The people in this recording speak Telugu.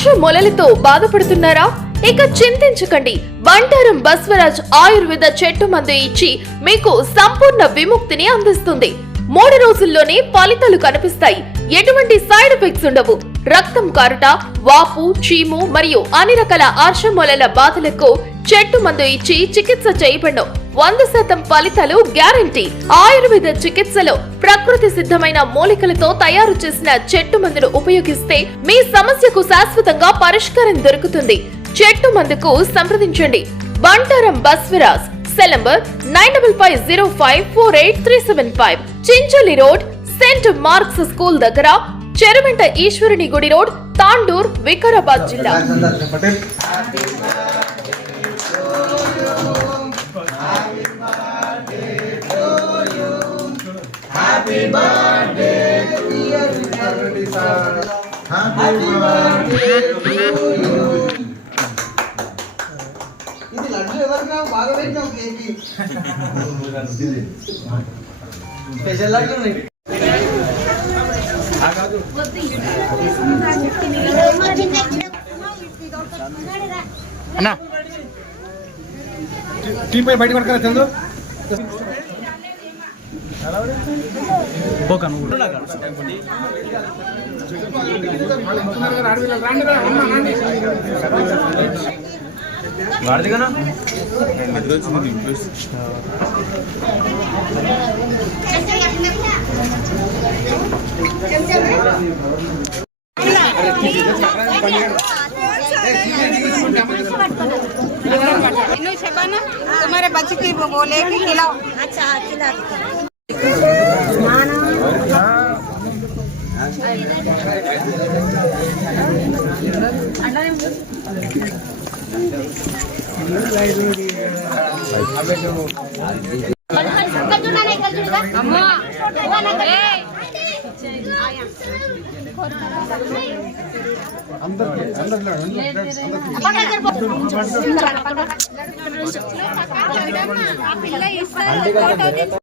ఆర్ష మొలలతో బాధపడుతున్నారా? ఇక చింతించకండి. బంటారం బస్వరాజ్ ఆయుర్వేద చెట్టు మందు ఇచ్చి మీకు సంపూర్ణ విముక్తిని అందిస్తుంది. 3 రోజుల్లోనే ఫలితాలు కనిపిస్తాయి. ఎటువంటి సైడ్ ఎఫెక్ట్స్ ఉండవు. రక్తం కారుట, వాపు, చీము మరియు అన్ని రకాల ఆర్ష మొలల బాధలకు చెట్టు మందు ఇచ్చి చికిత్స చేయబడను. 100% ఫలితాలు గ్యారంటీ. ఆయుర్వేద చికిత్సలో ప్రకృతి సిద్ధమైన మూలికలతో తయారు చేసిన చెట్టు మందును ఉపయోగిస్తే మీ సమస్యకు శాశ్వతంగా పరిష్కారం దొరుకుతుంది. చెట్టు మందుకు సంప్రదించండి. Bantaram Baswaraj. Cell number 9505483375. Chincholi road, Saint Mark's school దగ్గర, చెరువెంట ఈశ్వరుని గుడి రోడ్, తాండూర్, వికారాబాద్ జిల్లా. Happy birthday to you. Happy birthday to you. ఇది లడ్డు ఎవరికా బాగా పెట్టినాం కేకి. స్పెషల్ లడ్డు అన్నా టీ పై బయట పడకరా చంద్రు వాడిదిగానా शबाना तुम्हारे बच्चे की बोले कि खिलाओ। अच्छा खिला अंदर